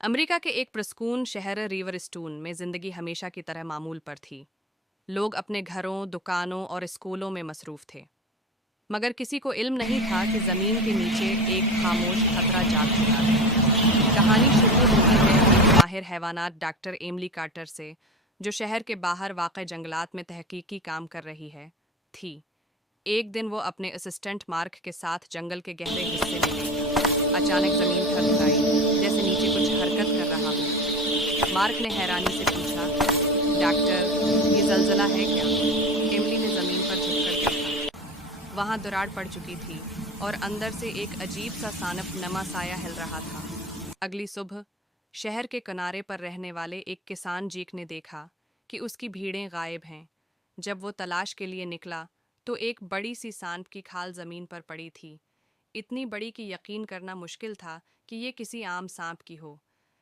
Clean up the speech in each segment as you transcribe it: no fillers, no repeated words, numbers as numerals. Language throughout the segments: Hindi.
अमेरिका के एक प्रस्कून शहर रिवरस्टून में जिंदगी हमेशा की तरह मामूल पर थी। लोग अपने घरों, दुकानों और स्कूलों में मसरूफ थे, मगर किसी को इल्म नहीं था कि जमीन के नीचे एक खामोश खतरा जाग चुका है। कहानी शुरू होती है एक माहिर हैवानात डॉक्टर एमली कार्टर से, जो शहर के बाहर वाक़ जंगलात में तहकीकी काम कर रही थी। एक दिन वो अपने असिस्टेंट मार्क के साथ जंगल के गहरे हिस्से में गई। अचानक जमीन थरथराई, जैसे नीचे कुछ हरकत कर रहा हो। मार्क ने हैरानी से पूछा, डॉक्टर, ये जलजला है क्या? एमली ने जमीन पर झुककर देखा। वहां दरार पड़ चुकी थी और अंदर से एक अजीब सा सानप नमा साया हिल रहा था। अगली सुबह शहर के किनारे पर रहने वाले एक किसान जीक ने देखा कि उसकी भीड़ें गायब हैं। जब वो तलाश के लिए निकला तो एक बड़ी सी सांप की खाल जमीन पर पड़ी थी, इतनी बड़ी कि यकीन करना मुश्किल था कि ये किसी आम सांप की हो।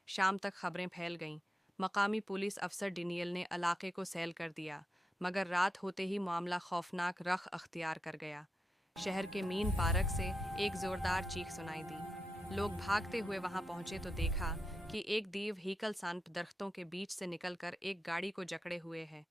शाम तक खबरें फैल गईं। मकामी पुलिस अफसर डिनियल ने इलाके को सील कर दिया, मगर रात होते ही मामला खौफनाक रख अख्तियार कर गया। शहर के मीन पार्क से एक जोरदार चीख सुनाई दी। लोग भागते हुए वहां पहुंचे तो देखा कि एक दीव हीकल सांप दरख्तों के बीच से निकलकर एक गाड़ी को जकड़े हुए है।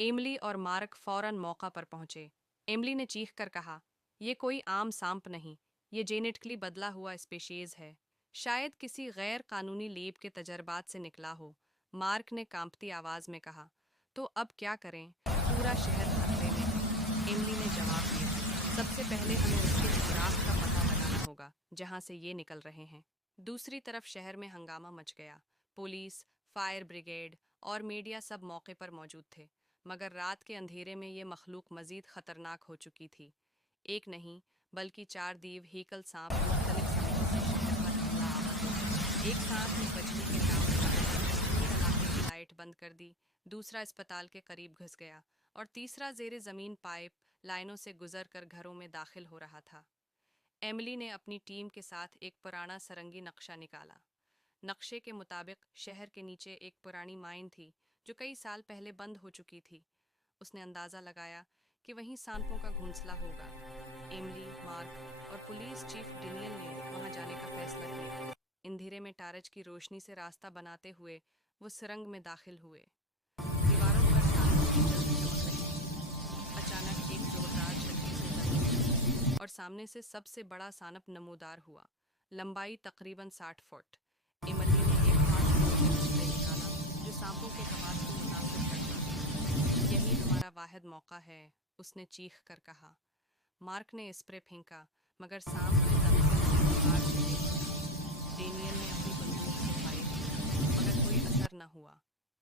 एमली और मार्क फौरन मौका पर पहुंचे। एमली ने चीख कर कहा, ये कोई आम सांप नहीं, ये जेनेटिकली बदला हुआ स्पेशीज है। शायद किसी गैर कानूनी लेब के तजर्बात से निकला हो। मार्क ने कांपती आवाज में कहा, तो अब क्या करें? पूरा शहर खतरे में है। एमली ने जवाब दिया, सबसे पहले हमें उसके सुराख का पता लगाना होगा जहां से ये निकल रहे हैं। दूसरी तरफ शहर में हंगामा मच गया। पुलिस, फायर ब्रिगेड और मीडिया सब मौके पर मौजूद थे, मगर रात के अंधेरे में ये मखलूक मजीद खतरनाक हो चुकी थी। एक नहीं बल्कि 4 दीव हीकल सांप मुख्तलिफ समयों से शहर पर हमला आवर थे। एक सांप ने बजली के टावर इलाके की लाइट बंद कर दी, दूसरा अस्पताल के करीब घुस गया और तीसरा जेरे जमीन पाइप लाइनों से गुजर कर घरों में दाखिल हो रहा था। एमिली ने अपनी टीम के साथ एक पुराना सरंगी नक्शा निकाला। नक्शे के मुताबिक शहर के नीचे एक पुरानी माइन थी जो कई साल पहले बंद हो चुकी थी। उसने अंदाज़ा लगाया कि वहीं सांपों का घोंसला होगा। एमिली, मार्क और पुलिस चीफ डिनियल ने वहां जाने का फैसला किया। अंधेरे में टारच की रोशनी से रास्ता बनाते हुए वो सुरंग में दाखिल हुए। दीवारों पर सांपों की जल्दी चमक रही थी। अचानक एक जोरदार झटके से जमीन और सामने से सबसे बड़ा सांप नमूदार हुआ, लंबाई तकरीबन 60 फुट। एमिली ने एक हाथ से स्प्रे निकाला जो सांपों के हवास को मुतासिर करता था। यही हमारा वाहिद मौका है, उसने चीख कर कहा। मार्क ने स्प्रे फेंका, मगर सांप ने दम से बाहर चले गया। डेनियल ने अपनी बंदूक से फायर किया, मगर कोई असर न हुआ।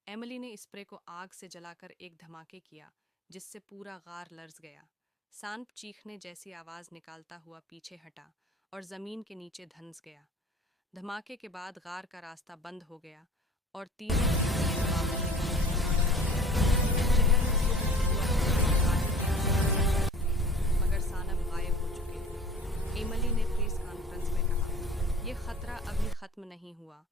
एमिली ने स्प्रे को आग से जलाकर एक धमाके किया, जिससे पूरा गार लर्ज गया। सांप चीखने जैसी आवाज निकालता हुआ पीछे हटा और जमीन के नीचे धंस गया। धमाके के बाद गार का रास्ता बंद हो गया और तीनों शहर में मगर सानब गायब हो चुके थे। एमिली ने प्रेस कॉन्फ्रेंस में कहा, यह खतरा अभी खत्म नहीं हुआ।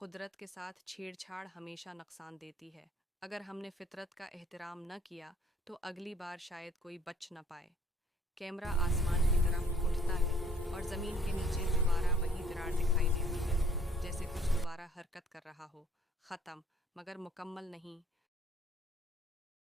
कुदरत के साथ छेड़छाड़ हमेशा नुकसान देती है। अगर हमने फितरत का एहतराम न किया तो अगली बार शायद कोई बच न पाए। कैमरा आसमान की तरफ उठता है और ज़मीन के नीचे दोबारा वही दरार दिखाई देती है, जैसे कुछ दोबारा हरकत कर रहा हो। ख़त्म, मगर मुकम्मल नहीं।